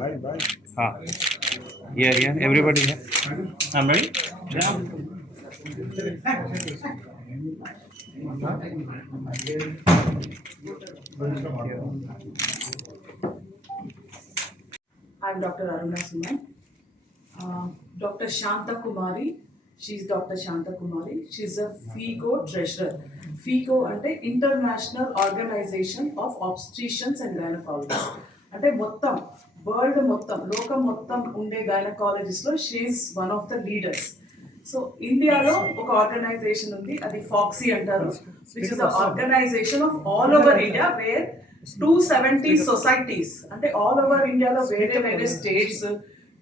Here, everybody here. I'm ready. I'm Dr. Aruna Suman. Dr. Shanta Kumari. She's Dr. Shanta Kumari. She's a FIGO treasurer. FIGO ante International Organization of Obstetricians and Gynecologists. అంటే మొత్తం world మొత్తం లోకం మొత్తం ఉండే గైనకాలజిస్ట్లో she is one of the leaders. So ఇండియాలో ఒక organization ఉంది, అది ఫాక్సీ అంటారు, which is the organization of all over India where 270 societies, అంటే ఆల్ ఓవర్ ఇండియాలో వేరే వేరే స్టేట్స్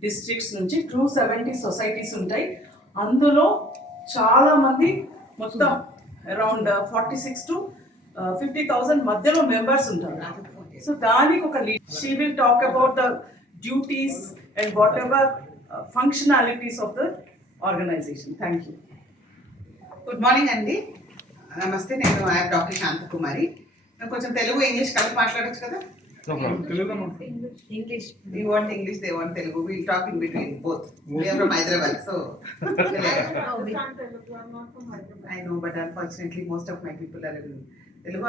డిస్ట్రిక్ట్స్ నుంచి 270 సొసైటీస్ ఉంటాయి. అందులో చాలా మంది మొత్తం అరౌండ్ 46 to 50,000 మధ్యలో మెంబర్స్ ఉంటారు. సో దానికి ఒక lead, she will talk about the duties and whatever functionalities of the organisation. Thank you. Good morning అండి, నమస్తే. నేను ఐఎమ్ డాక్టర్ శాంత కుమారి. నేను కొంచెం తెలుగు ఇంగ్లీష్ కలిపి మాట్లాడొచ్చు కదా? English. You want English, they want Telugu. We'll talk in between both. We are from Hyderabad, so. I know, but unfortunately, most of my people are in Telugu.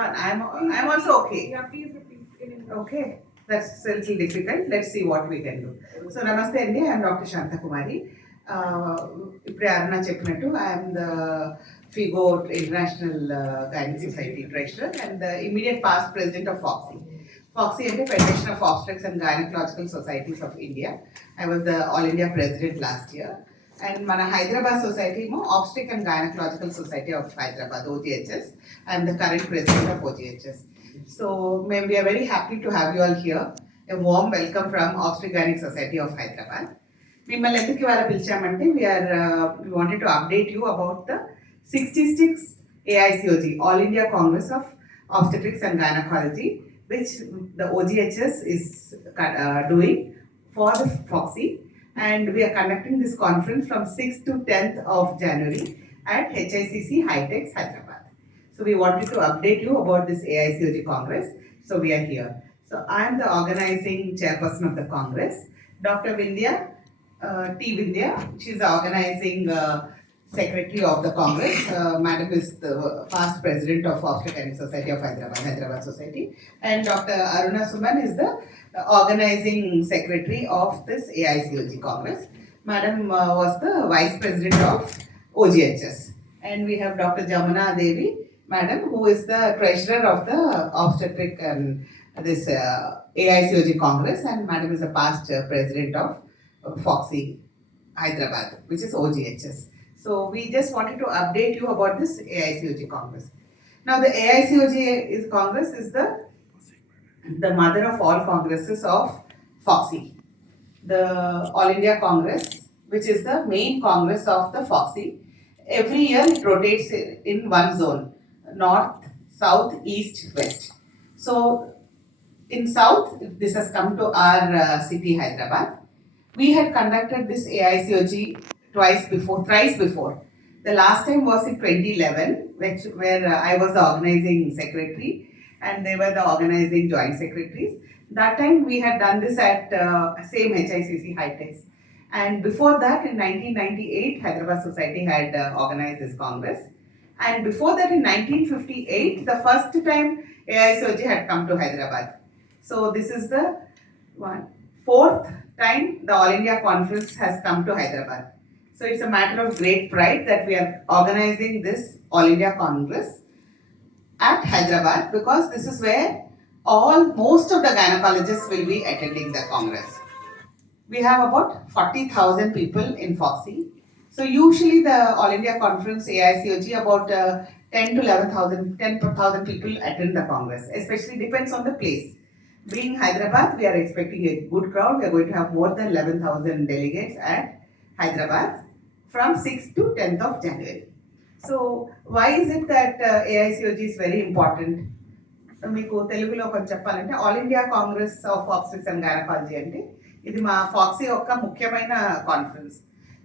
I'm also okay. Yeah, please repeat in English. Okay, that's a little difficult. Let's see what we can do. So, namaste, Andy. I'm Dr. Shanta Kumari. Ippude Aruna cheppinattu, I am the FIGO International Gynec Society Treasurer and the immediate past president of FOXY. FOXY is the Federation of Obstetrics and Gynecological Societies of India. I was the All India President last year. And Mana Hyderabad Society, Obstetric and Gynecological Society of Hyderabad, OGHS. I am the current president of OGHS. So, we are very happy to have you all here. A warm welcome from Obstetric Gynec Society of Hyderabad. We wanted to update you about the 66th AICOG, All India Congress of Obstetrics and Gynecology, which the OGHS is doing for the FOXY, and we are conducting this conference from 6th to 10th of January at HICC HICC Hyderabad. So we wanted to update you about this AICOG Congress. So we are here. So I am the organizing chairperson of the Congress. Dr. Vidya, she is the organizing secretary of the Congress. Madam is the past president of Obstetric Society of Hyderabad Society. And Dr. Aruna Suman is the organizing secretary of this AICOG Congress. Madam was the vice president of OGHS. And we have Dr. Jamuna Devi, Madam, who is the treasurer of the Obstetric and this AICOG Congress. And Madam is the past president of FOXY Hyderabad, which is OGHS. So we just wanted to update you about this AICOG Congress. Now the AICOG Congress is the mother of all congresses of FOXY. The All India Congress, which is the main congress of the FOXY, every year it rotates in one zone, north, south, east, west. So in south, this has come to our city Hyderabad. We had conducted this AICOG thrice before. The last time was in 2011, where I was the organizing secretary and they were the organizing joint secretaries. That time we had done this at same HICC HICC. And before that, in 1998, Hyderabad Society had organized this Congress. And before that, in 1958, the first time AICOG had come to Hyderabad. So this is the fourth time the All India Conference has come to Hyderabad. So it's a matter of great pride that we are organizing this All India Congress at Hyderabad, because this is where most of the gynecologists will be attending the Congress. We have about 40,000 people in FOXY. So usually the All India Conference AICOG about 10,000 people attend the Congress, especially depends on the place. Being Hyderabad, we are expecting a good crowd. We are going to have more than 11,000 delegates at Hyderabad from 6th to 10th of January. So why is it that AICOG is very important? మీకు తెలుగులో కొంచెం చెప్పాలంటే all India Congress of obstetrics and gynaecology అంటే ఇది మా ఫాక్సీ యొక్క ముఖ్యమైన conference.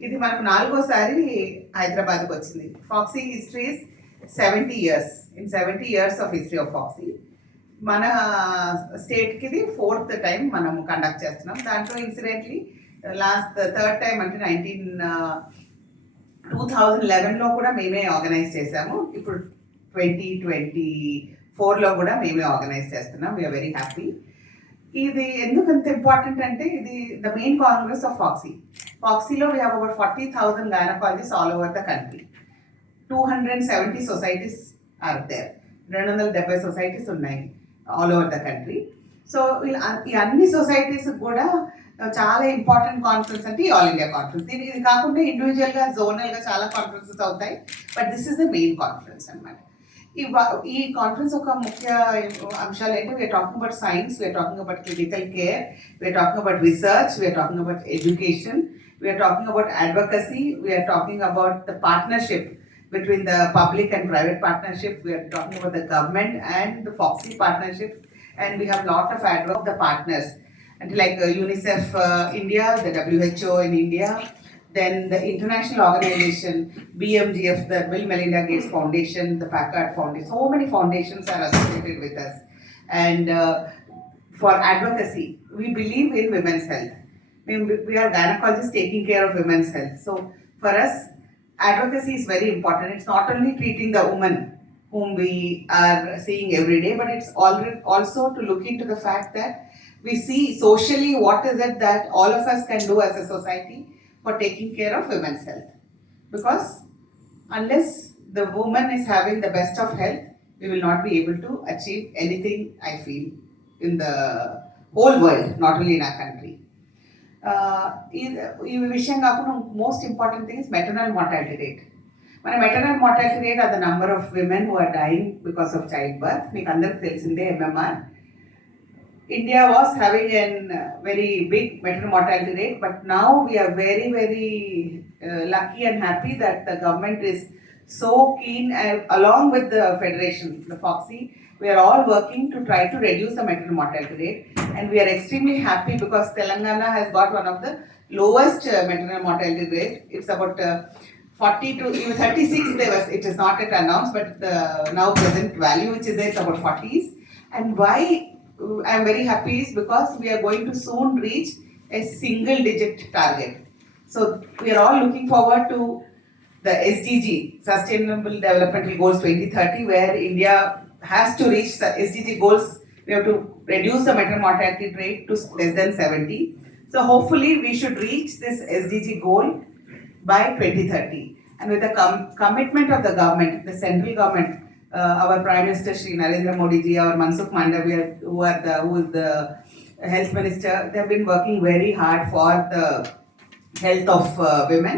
ఇది మనకు 4వసారి హైదరాబాద్కి వచ్చింది. ఫాక్సీ history is 70 years. In 70 years of history of FOXY, మన స్టేట్కి ఇది 4th టైం మనం కండక్ట్ చేస్తున్నాం. దాంట్లో ఇన్సిడెంట్లీ లాస్ట్ 3rd టైం అంటే 2011లో కూడా మేమే ఆర్గనైజ్ చేసాము. ఇప్పుడు 2024లో కూడా మేమే ఆర్గనైజ్ చేస్తున్నాం. We are very happy. ఇది ఎందుకు అంత ఇంపార్టెంట్ అంటే ఇది the main congress of FOGSI. ఫాక్సీలో we have about 40,000 gynaecologist all over the country. 270 societies are there. 270 societies ఉన్నాయి all over the country. So ఈ అన్ని సొసైటీస్ కూడా చాలా ఇంపార్టెంట్ కాన్ఫరెన్స్ అంటే ఆల్ ఇండియా కాన్ఫరెన్స్. ఇది కాకుండా ఇండివిజువల్గా జోనల్గా చాలా కాన్ఫరెన్సెస్ అవుతాయి, but this is the main conference అనమాట. ఈ కాన్ఫరెన్స్ ఒక ముఖ్య అంశాలు ఏంటి? We are talking about science, we are talking about critical care, we are talking about research, we are talking about education, we are talking about advocacy, we are talking about the partnership between the public and private partnership. We are talking about the government and the Foxy partnership, and we have lot of advocacy of the partners, and like UNICEF India, the WHO in India, then the international organization BMGF, the Bill Melinda Gates Foundation, the Packard Foundation. So many foundations are associated with us, and for advocacy we believe in women's health. We are gynecologists taking care of women's health. So for us advocacy is very important. It's not only treating the woman whom we are seeing every day, but it's also to look into the fact that we see socially what is it that all of us can do as a society for taking care of women's health. Because unless the woman is having the best of health, we will not be able to achieve anything, I feel, in the whole world, not only in our country. ఈ విషయం కాకుండా most important thing is maternal mortality rate. మన maternal mortality rate are the number of women who are dying because of childbirth. మీకు అందరికి తెలిసిందే MMR. India was having a very big maternal mortality rate, but now we are very, very lucky and happy that the government is so keen, along with the federation, the Foxy, we are all working to try to reduce the maternal mortality rate, and we are extremely happy because Telangana has got one of the lowest maternal mortality rate. It's about 40 to even 36. It is not yet announced, but the now present value which is there is about 40s. And why I am very happy is because we are going to soon reach a single digit target. So we are all looking forward to the SDG, Sustainable Development Goals 2030, where India has to reach the SDG goals. We have to reduce the maternal mortality rate to less than 70. So hopefully we should reach this SDG goal by 2030. And with the commitment of the government, the central government, our Prime Minister Shri Narendra Modi ji, our Mansukh Mandavia, who is the Health Minister, they have been working very hard for the health of women.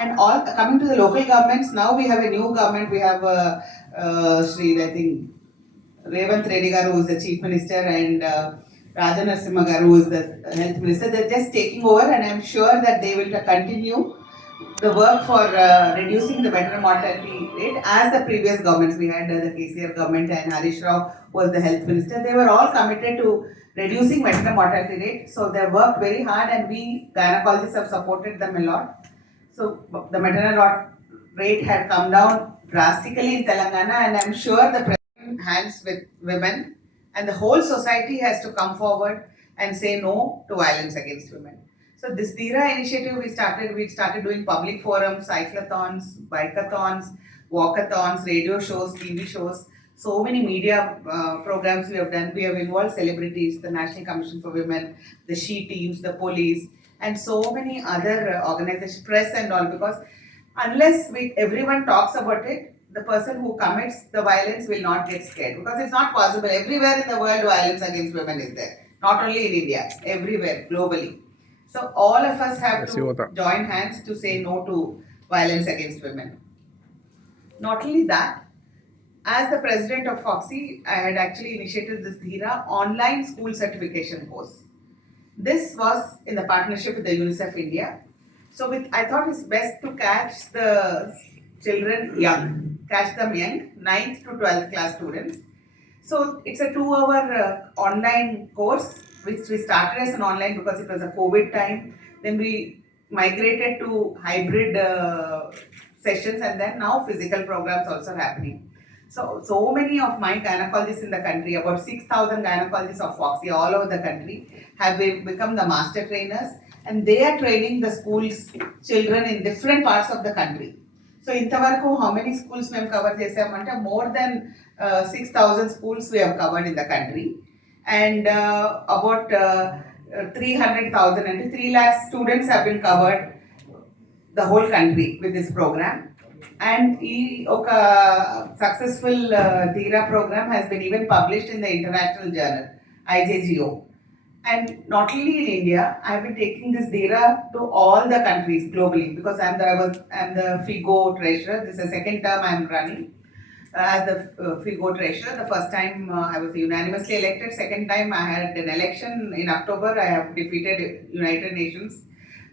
And all coming to the local governments, now we have a new government. We have Shri, I think, Revanth Reddy garu, who is the Chief Minister, and Raja Narasimha garu, who is the Health Minister. They're just taking over, and I'm sure that they will continue the work for reducing the maternal mortality rate as the previous governments. We had the KCR government and Harish Rao was the Health Minister. They were all committed to reducing maternal mortality rate. So they worked very hard, and we gynecologists have supported them a lot. So the maternal rate had come down drastically in Telangana, and I'm sure the president hands with women, and the whole society has to come forward and say no to violence against women. So this DRA initiative we started doing public forums, cyclothons, bikeathons, walkathons, radio shows, TV shows, so many media programs we have done. We have involved celebrities, the National Commission for Women, the SHE teams, the police, and so many other organizations, press and all, because unless everyone talks about it, the person who commits the violence will not get scared, because it's not possible. Everywhere in the world violence against women is there, not only in India, everywhere globally. So all of us have to join hands to say no to violence against women. Not only that, as the president of Foxy, I had actually initiated this DHIRA online school certification course. This was in the partnership with the UNICEF India. So I thought it's best to catch the children young, catch them young, 9th to 12th class students. So it's a 2-hour online course, which we started as an online because it was a COVID time. Then we migrated to hybrid sessions, and then now physical programs also happening. So many of my gynecologists in the country, about 6,000 gynecologists of Foxy all over the country, have become the master trainers, and they are training the schools children in different parts of the country. So intavaraku how many schools we have covered chesamante, more than 6,000 schools we have covered in the country, and about 300,000 and 3 lakh students have been covered the whole country with this program. And oka successful Dhira program has been even published in the international journal IJGO. And not only in India, I have been taking this Dhira to all the countries globally, because I'm the FIGO treasurer. This is the second term I'm running as the FIGO treasurer. The first time I was unanimously elected. Second time I had an election in October. I have defeated United Nations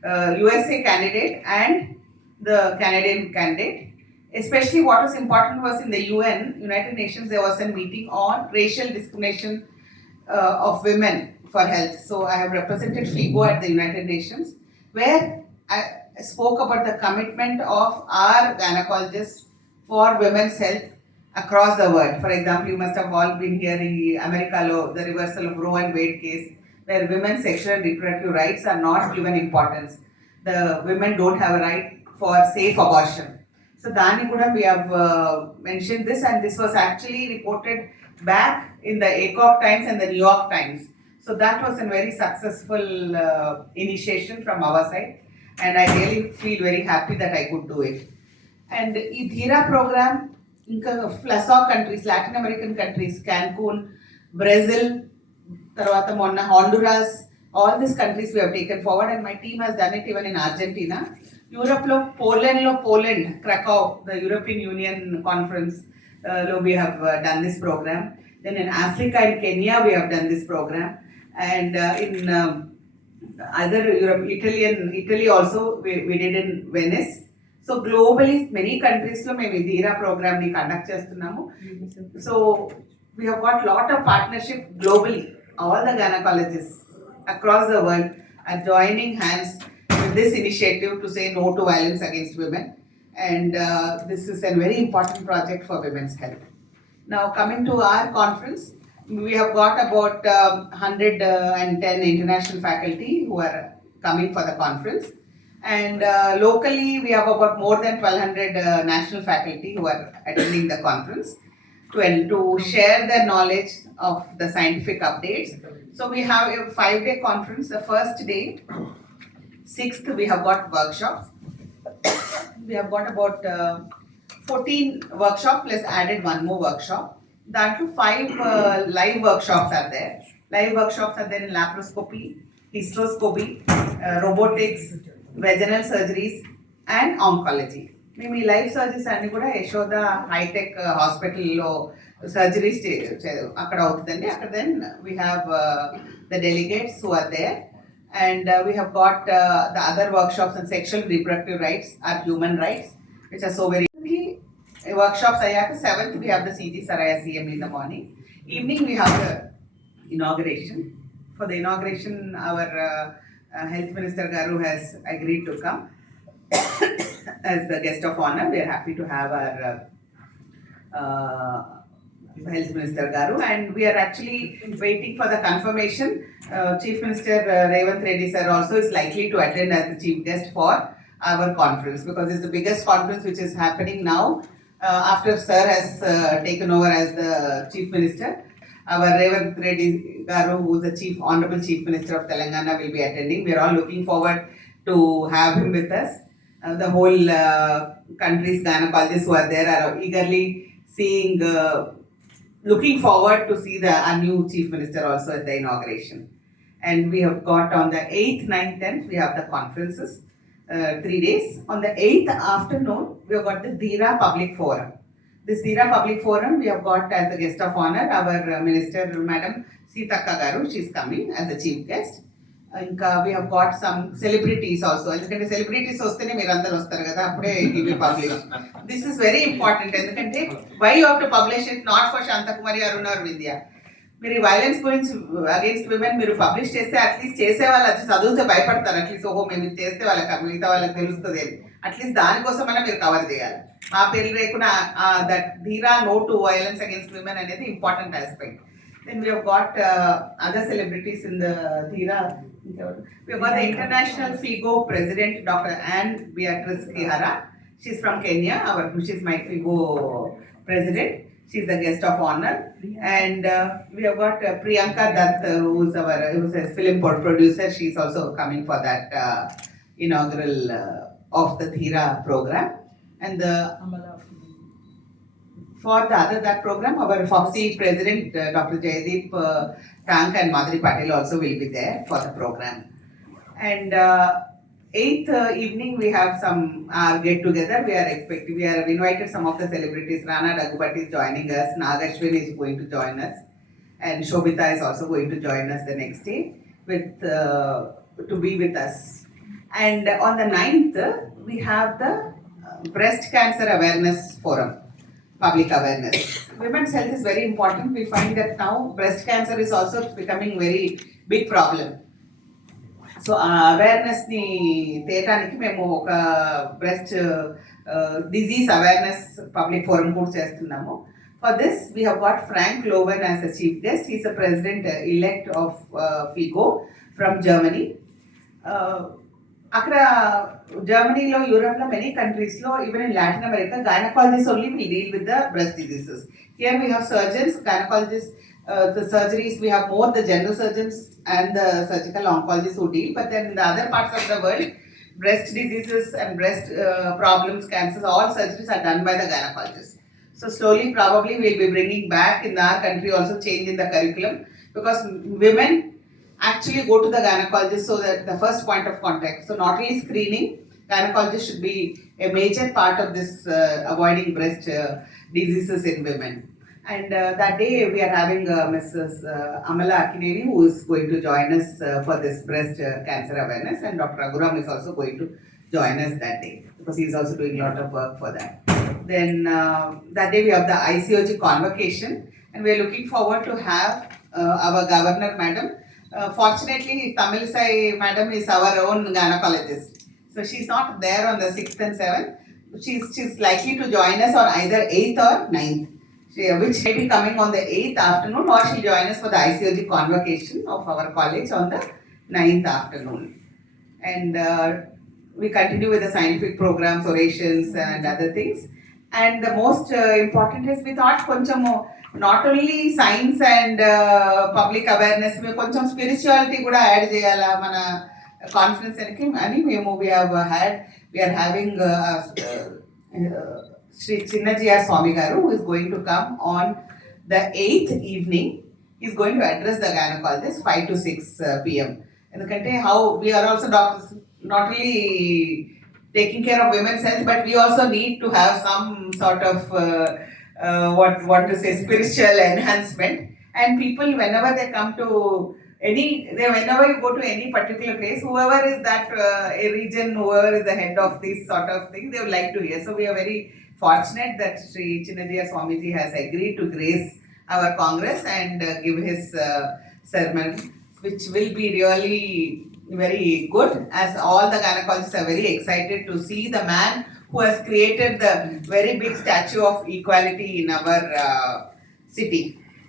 USA candidate and the Canadian candidate. Especially what was important was in the UN, United Nations, there was a meeting on racial discrimination of women for health. So I have represented FIGO at the United Nations, where I spoke about the commitment of our gynecologists for women's health across the world. For example, you must have all been hearing America law, the reversal of Roe and Wade case, where women's sexual and reproductive rights are not given importance. The women don't have a right for safe abortion. So Dani Kuda, we have mentioned this, and this was actually reported back in the AICOG Times and the New York Times. So that was a very successful initiation from our side, and I really feel very happy that I could do it. And the Dhira program, plus of countries, Latin American countries, Cancun, Brazil, Tarvata Monna, Honduras, all these countries we have taken forward, and my team has done it even in Argentina. Europe lo Poland, Krakow, the European Union conference, we have done this program. Then in Africa, in Kenya, we have done this program, and in other Europe, Italy also we did in Venice. So globally, many countries lo మేము Dhira program ni conduct చేస్తున్నాము. So we have got lot of partnership globally. All the gynecologists across the world are joining hands with this initiative to say no to violence against women, and this is a very important project for women's health. Now coming to our conference, we have got about 110 international faculty who are coming for the conference, and locally we have about more than 1,200 national faculty who are attending the conference to share their knowledge of the scientific updates. So we have a 5-day conference. The first day, 6th, we have got workshops. We have got about 14 workshops plus added one more workshop. That too 5 live workshops are there. Live workshops are there in laparoscopy, hysteroscopy, robotics, vaginal surgeries, and oncology. మేము ఈ life surgeries అన్ని కూడా Yashoda hitech హాస్పిటల్లో surgeries అక్కడ అవుతుందండి. అక్కడ then we have the delegates who are there, and we have got the other workshops on sexual reproductive rights or human rights, which are so very workshops. 7th we have the CG Saraya CM in the morning. Evening we have the inauguration. For the inauguration, our Health Minister Garu has agreed to come as the guest of honor. We are happy to have our Health Minister Garu, and we are actually waiting for the confirmation. Chief Minister Revanth Reddy sir also is likely to attend as the chief guest for our conference, because it's the biggest conference which is happening now after sir has taken over as the chief minister. Our Revanth Reddy Garu, who is the honorable chief minister of Telangana, will be attending. We are all looking forward to have him with us. The whole country's gynecologists who are there are eagerly looking forward to see our new chief minister also at the inauguration. And we have got on the 8th, 9th, 10th, we have the conferences, 3 days. On the 8th afternoon, we have got the Dhira Public Forum. This Dhira Public Forum, we have got as the guest of honor our Minister, Madam Seethakka Garu. She is coming as the chief guest. ఇంకా we have got some celebrities also. ఎందుకంటే celebrities వస్తేనే మీరు అందరూ వస్తారు కదా, అప్పుడే it will be publish. This is very important. ఎందుకంటే why you have to publish it not for Shanta Kumari, Aruna or Vidya. మీరు వైలెన్స్ గురించి అగేన్స్ట్ విమెన్ మీరు పబ్లిష్ చేస్తే అట్లీస్ట్ చేసే వాళ్ళు అది చదివితే భయపడతారు. అట్లీస్ట్ ఓహో మేము చేస్తే వాళ్ళకి మిగతా వాళ్ళకి తెలుస్తుంది అని. అట్లీస్ట్ దానికోసమైనా మీరు కవర్ చేయాలి. మా పేర్లు లేకుండా that Dheera no to violence against women అనేది important aspect. Then we have got other celebrities in the Dhira. We have got the International FIGO President, Dr. Anne Beatrice Kihara. She's from Kenya. She's my FIGO President. She's the guest of honor. And we have got Priyanka Dutt, who's a film producer. She's also coming for that inaugural of the Dhira program. And the for that program, our Foxy President, Dr. Jaideep Tank and Madhuri Patel also will be there for the program. And 8th evening, we have some get together. We have invited some of the celebrities. Rana Daggubati is joining us. Nagashwin is going to join us. And Shobita is also going to join us the next day to be with us. And on the 9th, we have the Breast Cancer Awareness Forum. Public awareness. Women's health is very important. We find that now breast cancer is also becoming very big problem. So awareness ni teyadaniki memu oka breast disease awareness public forum kuda chestunnamu. For this we have got Frank Lowen as a chief guest. He is the president elect of FIGO from Germany. అక్కడ జర్మనీలో, యూరోప్లో, many కంట్రీస్లో, even in Latin America, gynaecologist only will deal with the breast diseases. Here we have surgeons, gynaecologist, the surgeries, we have more the general surgeons and the surgical oncologists who deal, but then in the other parts of the world, breast diseases and breast problems, cancers, all surgeries are done by the gynecologists. So slowly probably we'll be bringing back in our country also change in the curriculum, because women actually go to the gynecologist, so that the first point of contact. So not only screening, gynecologist should be a major part of this avoiding breast diseases in women. And that day we are having Mrs. Amala Akineni, who is going to join us for this breast cancer awareness, and Dr. Raghuram is also going to join us that day, because he is also doing a lot of work for that. Then that day we have the ICOG convocation, and we are looking forward to have our governor madam. Fortunately, Tamilisai madam is our own gynecologist. So she's not there on the 6th and 7th. She's likely to join us on either 8th or 9th, which may be coming on the 8th afternoon, or she'll join us for the ICOG convocation of our college on the 9th afternoon. And we continue with the scientific programs, orations and other things. And the most important is we thought konchamo not only science and public awareness, me koncham spirituality kuda add cheyala mana conference aniki ani memo we are having Sri Chinnajia Swami Garu, who is going to come on the 8th evening. He is going to address the gynecologist 5 to 6 p.m. Endukante how we are also doctors, not only taking care of women's health, but we also need to have some sort of what to say, spiritual enhancement. And people, whenever they come to whenever you go to any particular place, whoever is that a region, whoever is the head of this sort of thing, they would like to hear. So we are very fortunate that Sri Chinnajia Swamiji has agreed to grace our Congress and give his sermon, which will be really very good, as all the gynecologists are very excited to see the man who has created the very big statue of equality in our city.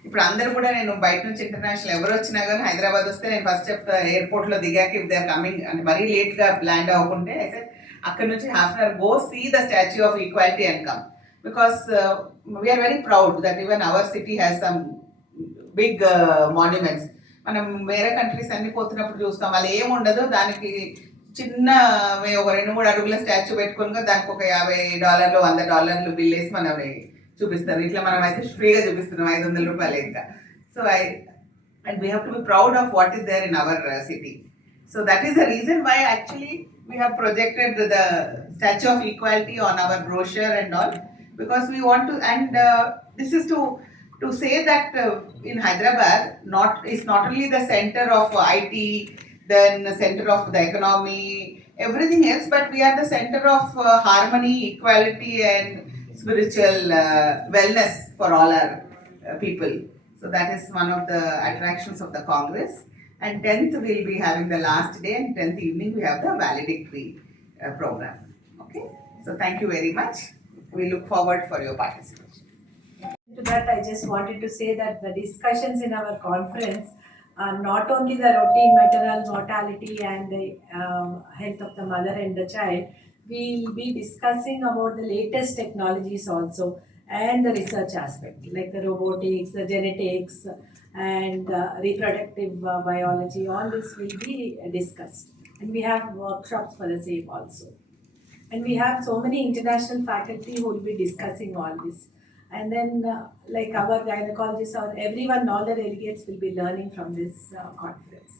ఇప్పుడు అందరూ కూడా నేను బయట నుంచి international ఎవరు వచ్చినా కానీ హైదరాబాద్ వస్తే నేను ఫస్ట్ చెప్తా, ఎయిర్పోర్ట్లో దిగాక ఇఫ్ దే ఆర్ కమింగ్ అంటే మరీ లేట్గా ల్యాండ్ అవ్వకుంటే అయితే అక్కడ నుంచి half an hour go see the Statue of Equality and come, because we are very proud that even our city has some big monuments. మనం వేరే కంట్రీస్ అన్ని పోతున్నప్పుడు చూస్తాం, వాళ్ళు ఏముండదు, దానికి చిన్న ఒక 2-3 అడుగుల స్టాచ్యూ పెట్టుకుని దానికి ఒక $50 $100 బిల్ వేసి మనం చూపిస్తారు. ఇట్లా మనం అయితే ఫ్రీగా చూపిస్తున్నాం $500 ఇంకా. So and we have to be proud of what is there in our city. So that is the reason why actually we have projected the Statue of Equality on our brochure and all, because we want to, and this is to say that in Hyderabad, it's not only the center of IT, then the center of the economy, everything else, but we are the center of harmony, equality and spiritual wellness for all our people. So that is one of the attractions of the Congress. And 10th we'll be having the last day, and 10th evening we have the valedictory program. Okay. Okay, so thank you very much. We look forward for your participation. To that, I just wanted to say that the discussions in our conference are not only the routine maternal mortality and the health of the mother and the child. We will be discussing about the latest technologies also and the research aspect like the robotics, the genetics, and reproductive biology. All this will be discussed, and we have workshops for the same also. And we have so many international faculty who will be discussing all this. And then, like our gynecologists or everyone, all the delegates will be learning from this conference.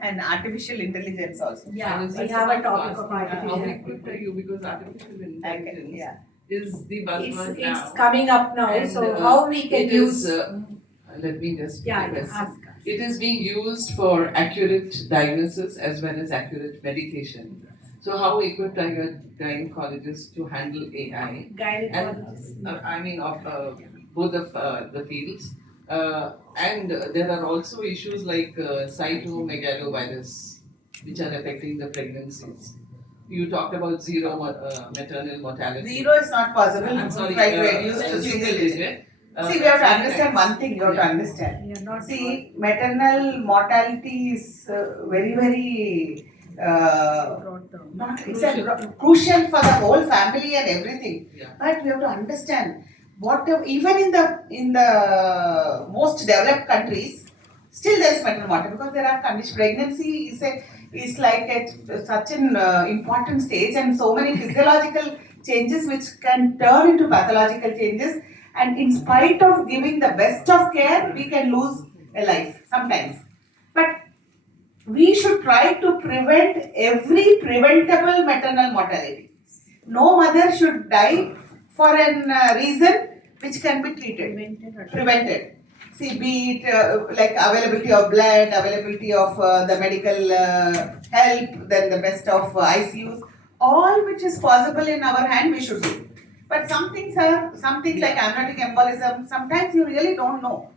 And artificial intelligence also. Yeah, we have a topic of artificial How equipped are you? Because artificial intelligence Yeah. is the buzzword now. It's coming up now, And, so how we can it use. is, let me just Yeah, put a yeah, question. ask. It is being used for accurate diagnosis as well as accurate medication. So how equipped are your gynecologists to handle AI? Gynecologists. I mean, of both of the fields. And there are also issues like cytomegalovirus, which are affecting the pregnancies. You talked about zero maternal mortality. Zero is not possible. I'm sorry, Try to reduce to single digit. See, we have to understand one thing. You have to understand. Yeah, not See, maternal mortality is very broad term. not it's crucial for the whole family and everything. Yeah. But we have to understand what even in the most developed countries, still there is maternal mortality because there are conditions. Pregnancy is like at such an important stage, and so many physiological changes which can turn into pathological changes. And in spite of giving the best of care, we can lose a life sometimes. But we should try to prevent every preventable maternal mortality. No mother should die for a reason which can be treated, prevented. See, be it like availability of blood, availability of the medical help, then the best of ICUs, all which is possible in our hand, we should do. But some things like amniotic embolism, sometimes you really don't know.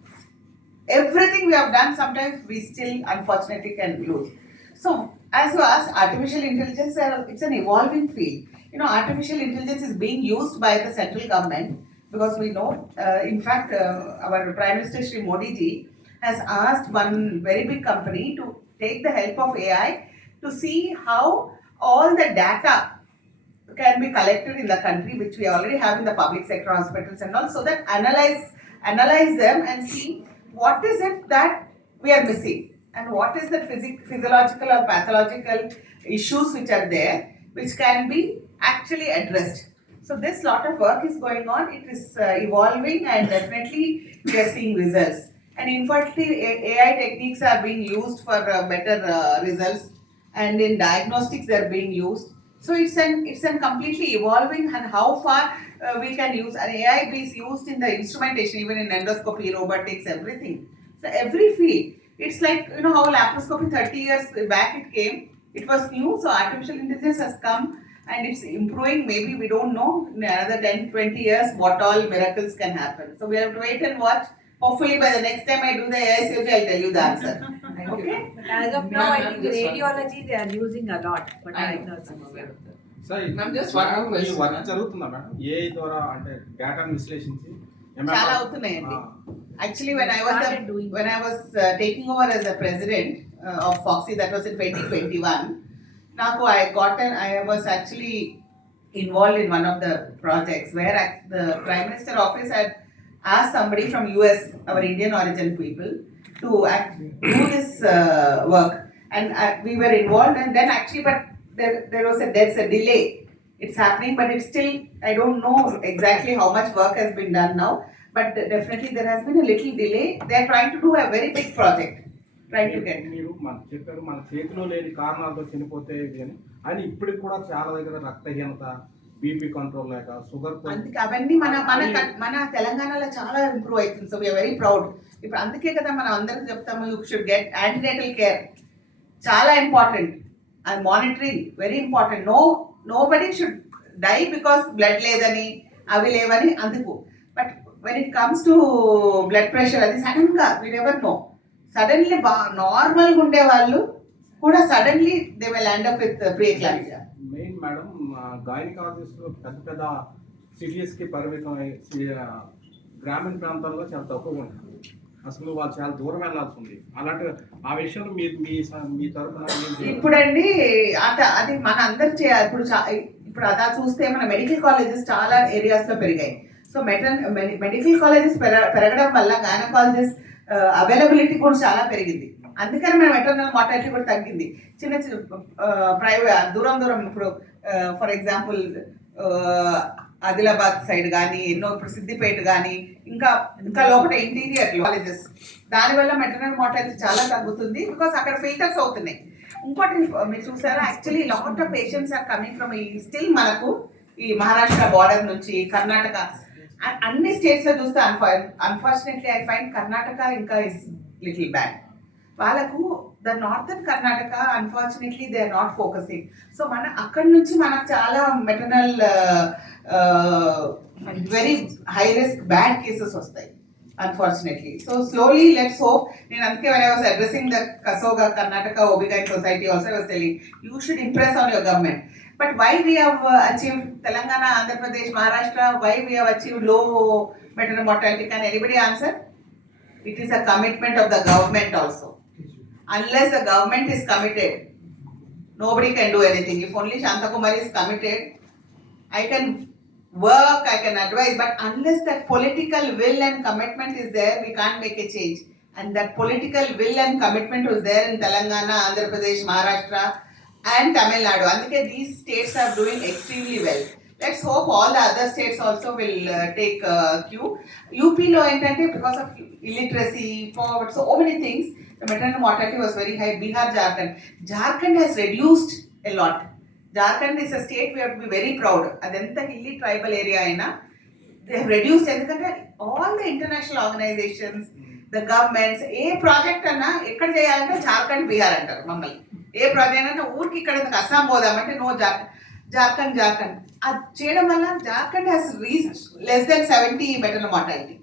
Everything we have done, sometimes we still unfortunately can lose. So, as you asked, artificial intelligence, it's an evolving field. You know, artificial intelligence is being used by the central government because we know, in fact, our Prime Minister Shri Modi ji has asked one very big company to take the help of AI to see how all the data can be collected in the country, which we already have in the public sector hospitals and all, so that analyze them and see what is it that we are missing and what is the physiological or pathological issues which are there, which can be actually addressed. So this lot of work is going on. It is evolving, and definitely we are seeing results. And infertility AI techniques are being used for better results, and in diagnostics they are being used. So it's an completely evolving, and how far we can use an AI is used in the instrumentation, even in endoscopy, robotics, everything. So every field, it's like, you know, how laparoscopy 30 years back it came, it was new. So artificial intelligence has come and it's improving. Maybe we don't know in another 10-20 years what all miracles can happen. So we have to wait and watch. Hopefully by the next time I do the AICOG, I'll tell you the answer. Okay? But as of now, I think radiology they are using a lot for I know, diagnosis. I'm aware of that. Sir Ma'am, just one more question. ఈ work జరుగుతుందా madam AI ద్వారా అంటే డేటాను విశ్లేషించి చాలా అవుతున్నాయండి. Actually, when I was taking over as the president of Foxy, that was in 2021, I was actually involved in one of the projects where the Prime Minister office had asked somebody from US, our Indian origin people, to do this work, and we were involved. And then actually, but there's a delay. It's happening, but it's still, I don't know exactly how much work has been done now, but definitely there has been a little delay. They're trying to do a very big project, trying to get. మీరు చెప్పారు మన చేతిలో లేని కారణాలతో చనిపోతే ఇది అని ఇప్పటికి కూడా చాలా దగ్గర రక్తహీనత, బీపీ కంట్రోల్ లేక, షుగర్. అందుకే అవన్నీ మన తెలంగాణలో చాలా ఇంప్రూవ్ అవుతుంది. So we are very proud. ఇప్పుడు అందుకే కదా మనం అందరికి చెప్తాము, you should get antenatal care, చాలా important. And monitoring very important. Nobody should die because blood లేదని అవి లేవని అందుకు. But when it comes to blood pressure, అది సడన్గా వీ నెవర్ నో. సడన్లీ నార్మల్గా ఉండే వాళ్ళు కూడా suddenly they will land up with pre eclampsia. Main madam gynaecologist పెద్ద పెద్ద సిటీస్కి పరిమితమై గ్రామీణ ప్రాంతాల్లో చాలా తక్కువగా ఉంటారు. అసలు వాళ్ళు చాలా దూరం వెళ్ళాల్సి ఉంది. అలాంటి ఆ విషయంలో మీ తరఫున ఇప్పుడండి అది మన అందరు చేయాలి. ఇప్పుడు అలా చూస్తే మన మెడికల్ కాలేజెస్ చాలా ఏరియాస్లో పెరిగాయి. సో మెడికల్ కాలేజెస్ పెరగడం వల్ల గైనకాలజిస్ట్ అవైలబిలిటీ కూడా చాలా పెరిగింది. అందుకని మన మెటర్నల్ మార్టాలిటీ కూడా తగ్గింది. చిన్న ప్రైవేట్ దూరం ఇప్పుడు ఫర్ ఎగ్జాంపుల్ ఆదిలాబాద్ సైడ్ కానీ ఎన్నో ఇప్పుడు సిద్దిపేట కానీ ఇంకా లోపల ఇంటీరియర్ కాలేజెస్ దానివల్ల మెటర్నల్ మార్టాలిటీ చాలా తగ్గుతుంది. బికాస్ అక్కడ ఫిల్టర్స్ అవుతున్నాయి. ఇంకోటి మీరు చూసారా, actually lot of patients are coming from still మనకు ఈ మహారాష్ట్ర బార్డర్ నుంచి కర్ణాటక అన్ని స్టేట్స్లో చూస్తే అన్ఫార్చునేట్లీ ఐ ఫైండ్ కర్ణాటక ఇంకా ఇస్ లిటిల్ బ్యాడ్. వాళ్ళకు the northern Karnataka unfortunately they are not focusing. So అక్కడి నుంచి మనకు చాలా maternal very high risk bad cases వస్తాయి unfortunately. So slowly let's hope. నేను అందుకే when I was addressing the Kasoga Karnataka OB-GYN Society also I was telling you should impress on your government. But why we have achieved Telangana, Andhra Pradesh, Maharashtra, why we have achieved low maternal mortality? Can anybody answer? It is a commitment of the government also. Unless the government is committed, nobody can do anything. If only Shanta Kumari is committed, I can work, I can advise, but unless that political will and commitment is there, we can't make a change. And that political will and commitment was there in Telangana, Andhra Pradesh, Maharashtra and Tamil Nadu. Andike these states are doing extremely well. Let's hope all the other states also will take cue. UP lo entante because of illiteracy, poverty, so many things, the maternal mortality was very high. Bihar, Jharkhand has reduced a lot. Jharkhand is a state we have to be very proud. Adanta hilly tribal area aina they have reduced endukante all the international organizations, the governments, A project అన్నా ఎక్కడ చేయాలంటే జార్ఖండ్ బీహార్ అంటారు మమ్మల్ని. ఏ project అంటే ఊరికి ఇక్కడ అస్సాం పోదామంటే no Jharkhand అది చేయడం వల్ల Jharkhand has reach less then 70 maternal mortality.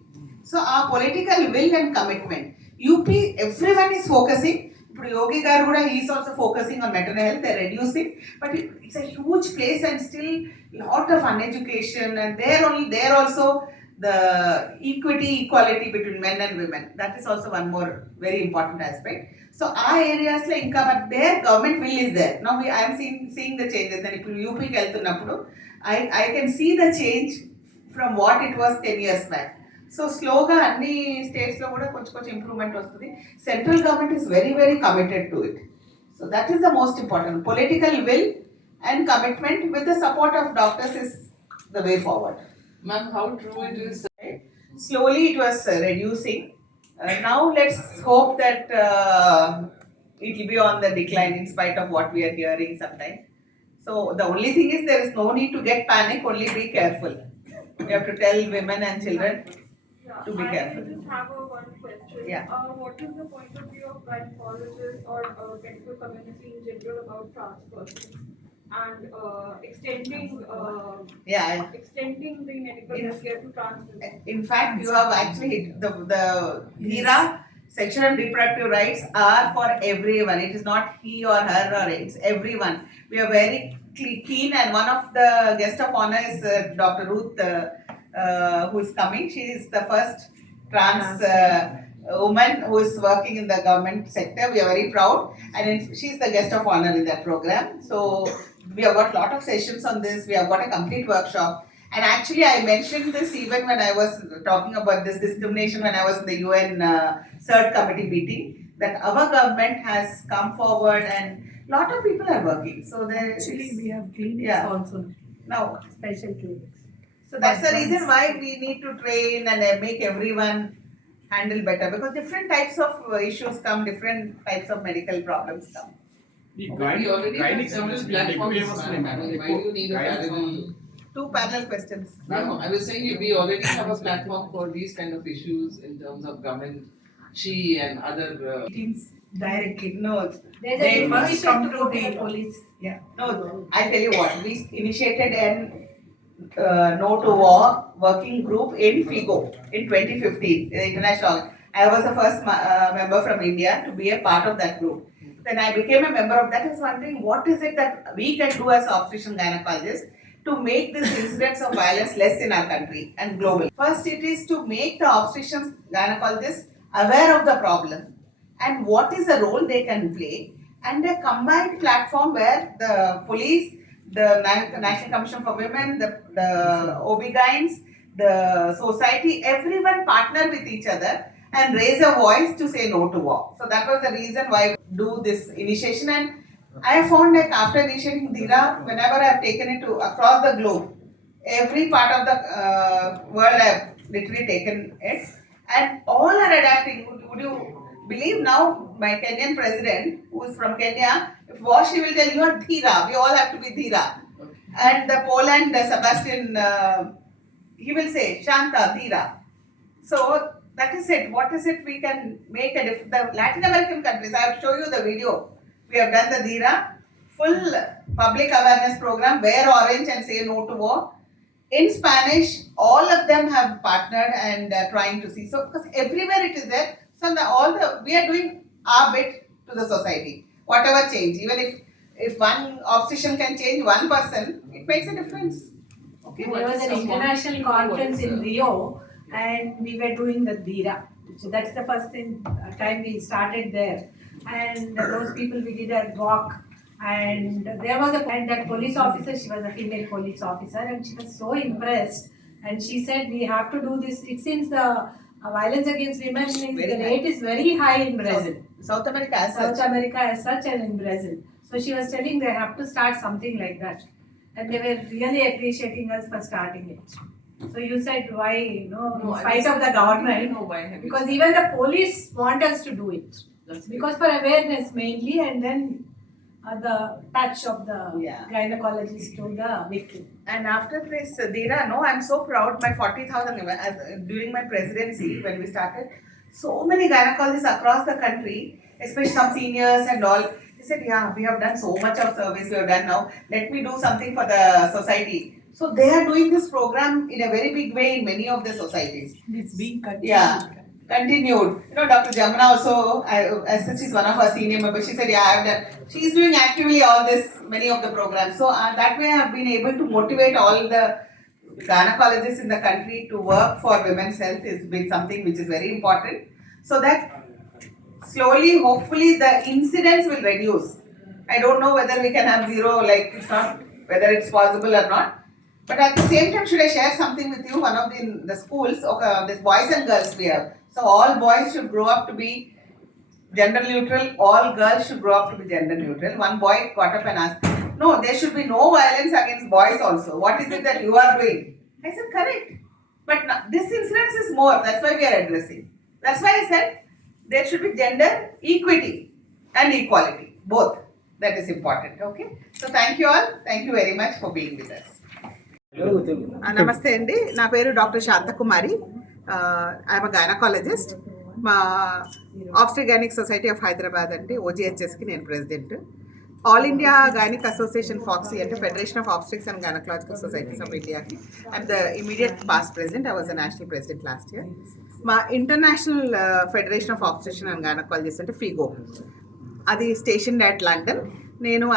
So ఆ political will and commitment UP everyone is focusing. ఇప్పుడు యోగి గారు కూడా he's also focusing on maternal health, they reducing, but it's a huge place and still lot of uneducation and there also the equality between men and women, that is also one more very important aspect. So our areas lo inka but their government will is there. Now I am seeing the changes. Then if UP ki veltunnappudu I can see the change from what it was 10 years back. So slowly anni states lo kuda konచెం improvement vastundi. Central government is very very committed to it. So that is the most important. Political will and commitment with the support of doctors is the way forward. Ma'am, how true it is? Slowly it was reducing. Now let's hope that it will be on the decline in spite of what we are hearing sometimes. So the only thing is there is no need to get panic, only be careful. We have to tell women and children to be careful. I just have one question. Yeah. What is the point of view of gynecologists or medical community in general about trans persons and extending the medical healthcare to trans women? In fact, you have actually hit the HIRA, sexual and reproductive rights are for everyone. It is not he or her or it's everyone. We are very keen, and one of the guest of honor is Dr. Ruth who is coming. She is the first trans woman who is working in the government sector. We are very proud, and she is the guest of honor in that program. So we have got a lot of sessions on this. We have got a complete workshop. And actually I mentioned this even when I was talking about this discrimination when I was in the UN third committee meeting, that our government has come forward and lot of people are working. So there Actually, we have clinics also, now. special clinics. So that's the reason why we need to train and make everyone handle better, because different types of issues come, different types of medical problems come. ఈ We already have gynaec several సమస్యలు platforms, ఎక్కువ వస్తున్నాయి ma'am. Madam. Why do you need a parallel? Two parallel questions. No, I was saying we already have a platform for these kind of issues in terms of government, she and other. Meetings directly. No, There's They a must information come to to go to the- the police. Yeah. no. I tell you what, we initiated an no to war working group in FIGO in 2015, the international. I was the first member from India to be a part of that group. Then I became a member of that. I was wondering what is it that we can do as obstetrician gynecologists to make these incidents of violence less in our country and global. First, it is to make the obstetricians, gynecologists aware of the problem and what is the role they can play, and a combined platform where the police, the National Commission for Women, the OB-GYNs, the society, everyone partner with each other and raise a voice to say no to war. So that was the reason why we do this initiation. And I have found like after initiating DhRA, whenever I have taken it to across the globe, every part of the world I have literally taken it, and all are adapting. Would you believe now my Kenyan president, who is from Kenya, if was she will tell you are DhRA, we all have to be DhRA. And the Poland, Sebastian, he will say Shanta, DhRA. So that is it. What is it we can make a difference? The Latin American countries, I have shown you the video. We have done the DhRA, full public awareness program, wear orange and say no to war. In Spanish, all of them have partnered and trying to see. So because everywhere it is there, so we are doing our bit to the society. Whatever change, even if one obstetrician can change one person, it makes a difference. Okay. There was an international conference in Rio, and we were doing the DhRA. So that's the first time we started there. And those people, we did a walk. And there was that police officer, she was a female police officer, and she was so impressed. And she said, we have to do this. It seems the violence against women, the rate is very high in Brazil. South America as South such. America as such, and in Brazil. So she was telling they have to start something like that. And they were really appreciating us for starting it. So you said why, in spite of the government, because even the police want us to do it. Because for awareness mainly, and then the touch of the gynecologist to the victim. And after this DhRA, I'm so proud. My 40,000 during my presidency when we started, so many gynecologists across the country, especially some seniors and all, they said, we have done so much of service we have done now. Let me do something for the society. So they are doing this program in a very big way in many of the societies. It's being continued. Yeah. Continued. Dr. Jamuna also, as she's one of our senior members, she said, I have done. She is doing actively all this, many of the programs. So that way I have been able to motivate all the gynecologists in the country to work for women's health is been something which is very important. So that slowly, hopefully, the incidents will reduce. I don't know whether we can have zero, it's not whether it's possible or not. But at the same time, should I share something with you? One of the schools, this boys and girls we have. So all boys should grow up to be gender neutral. All girls should grow up to be gender neutral. One boy got up and asked, no, there should be no violence against boys also. What is it that you are doing? I said, correct. But this incidence is more. That's why we are addressing. That's why I said there should be gender equity and equality. Both. That is important. Okay. So thank you all. Thank you very much for being with us. నమస్తే అండి, నా పేరు doctor Shanta Kumari. I'm gynaecologist. మా obstetric society of Hyderabad అంటే OGHSకి నేను president. All India gynaec association FOGSI అంటే federation of obstetrics and gynaecological societies of ఇండియాకి I'm the immediate past president. I was the national president last year. మా international federation of obstetrics and gynaecologist అంటే FIGO, అది station at London.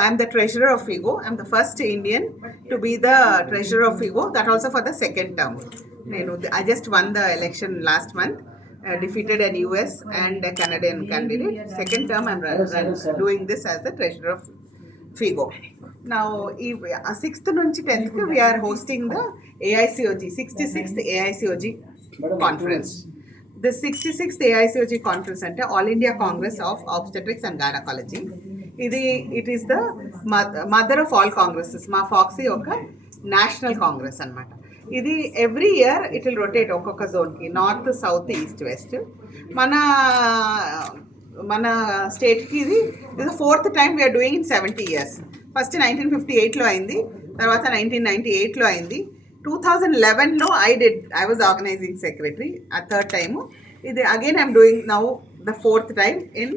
I'm the treasurer of FIGO. I'm the first Indian to be the treasurer of FIGO, that also for the second term. I just won the election last month, defeated an US and a Canadian candidate. Second term I'm doing this as the treasurer of FIGO. Now, 6th నుంచి 10th we are hosting the AICOG, 66th AICOG conference. The 66th AICOG conference అంటే All India Congress of Obstetrics and Gynecology. It is the mother of all congresses. మా ఫాక్సీ ఒక national congress అనమాట. ఇది every year it will rotate ఒక్కొక్క జోన్కి, north, south, east, west. మన స్టేట్కి ఇది 4th time we are doing in 70 years. First 1958లో అయింది, తర్వాత 1998లో అయింది, 2011లో I was organizing secretary, a third time. ఇది again I'm doing now the 4th time in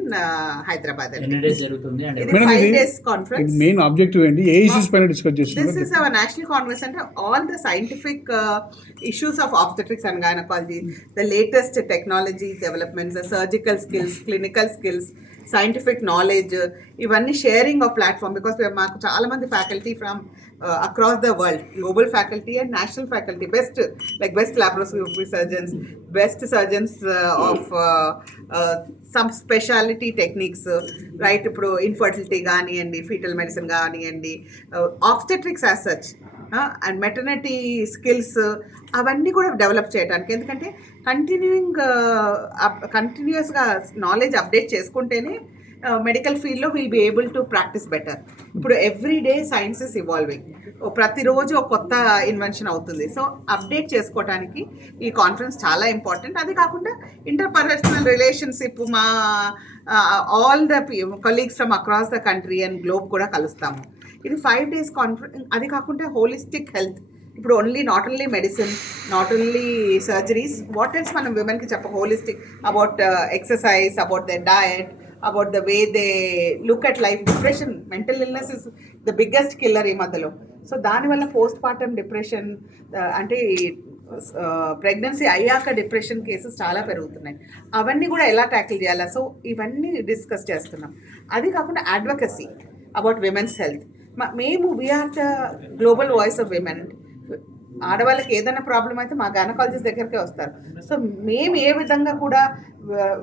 Hyderabad. Eన్ని days జరుగుతుంది అంటే ఇది 5 days conference. మెయిన్ ఆబ్జెక్టివ్ ఏంటి? ఏఐసిస్ పైన డిస్కస్ చేస్తున్నారు. This is our national congress and all the scientific issues of obstetrics and gynecology, the latest technology developments, the surgical skills, clinical skills, scientific knowledge, ఇవన్నీ sharing of platform. Because మాకు చాలా మంది faculty from across the world, global faculty and national faculty, best laparoscopy surgeons, best surgeons of some specialty techniques, right? Pro infertility gaaniyendi, fetal medicine gaaniyendi, obstetrics as such, and maternity skills అవన్నీ కూడా develop చేయడానికి. ఎందుకంటే కంటిన్యూస్గా knowledge update చేసుకుంటేనే medical ఫీల్డ్లో will be able to practice better. ఇప్పుడు every day science is evolving, ప్రతిరోజు ఒక కొత్త ఇన్వెన్షన్ అవుతుంది. సో అప్డేట్ చేసుకోవడానికి ఈ కాన్ఫరెన్స్ చాలా ఇంపార్టెంట్. అది కాకుండా ఇంటర్పర్సనల్ రిలేషన్షిప్, మా all the colleagues from across the country and globe కూడా కలుస్తాము. ఇది 5 days కాన్ఫరెన్స్. అది కాకుండా హోలిస్టిక్ హెల్త్, ఇప్పుడు not only medicine, not only surgeries, what else మనం విమెన్కి holistic about exercise, about the diet, about the way they look at life. Depression, mental illness is the biggest killer ఈ మధ్యలో. So దానివల్ల post partum depression, అంటే pregnancy అయ్యాక depression cases చాలా పెరుగుతున్నాయి. అవన్నీ కూడా ఎలా ట్యాకిల్ చేయాలా, సో ఇవన్నీ డిస్కస్ చేస్తున్నాం. అది కాకుండా advocacy about women's health. We are the global voice of women. ఆడవాళ్ళకి ఏదైనా ప్రాబ్లం అయితే మా గైనకాలజిస్ట్ దగ్గరికే వస్తారు. సో మేము ఏ విధంగా కూడా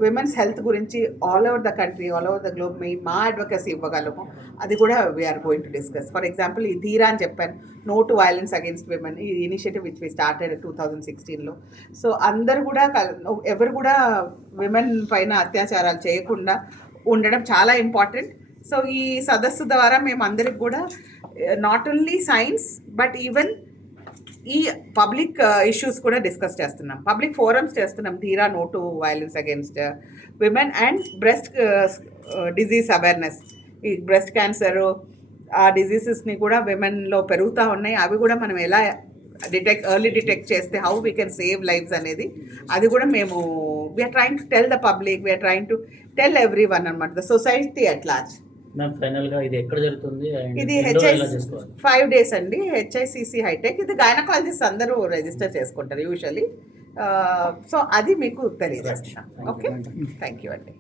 విమెన్స్ హెల్త్ గురించి all over the country, all over the globe మా అడ్వకసీ ఇవ్వగలము, అది కూడా we are going to discuss. For example ఈ ధీరా అని చెప్పాను, no to violence against women, ఈ ఇనిషియేటివ్ విచ్ వి స్టార్టెడ్ 2016లో. సో అందరు కూడా ఎవరు కూడా విమెన్ పైన అత్యాచారాలు చేయకుండా ఉండడం చాలా ఇంపార్టెంట్. సో ఈ సదస్సు ద్వారా మేము అందరికి కూడా not only science but even ఈ పబ్లిక్ ఇష్యూస్ కూడా డిస్కస్ చేస్తున్నాం. పబ్లిక్ ఫోరమ్స్ చేస్తున్నాం, ధీరా no to violence against women and breast disease awareness. ఈ బ్రెస్ట్ క్యాన్సర్, ఆ డిజీజెస్ని కూడా విమెన్లో పెరుగుతూ ఉన్నాయి. అవి కూడా మనం ఎలా ఎర్లీ డిటెక్ట్ చేస్తే how we can save lives అనేది, అది కూడా మేము we are trying to tell the public, we are trying to tell everyone అనమాట, ద సొసైటీ అట్ లార్జ్. ఇది 5 days అండి, HICC హైటెక్. ఇది గైనకాలజిస్ట్ అందరూ రిజిస్టర్ చేసుకుంటారు యూజువల్లీ. సో అది మీకు తెలియజేస్తాను. ఓకే, థ్యాంక్ యూ అండి.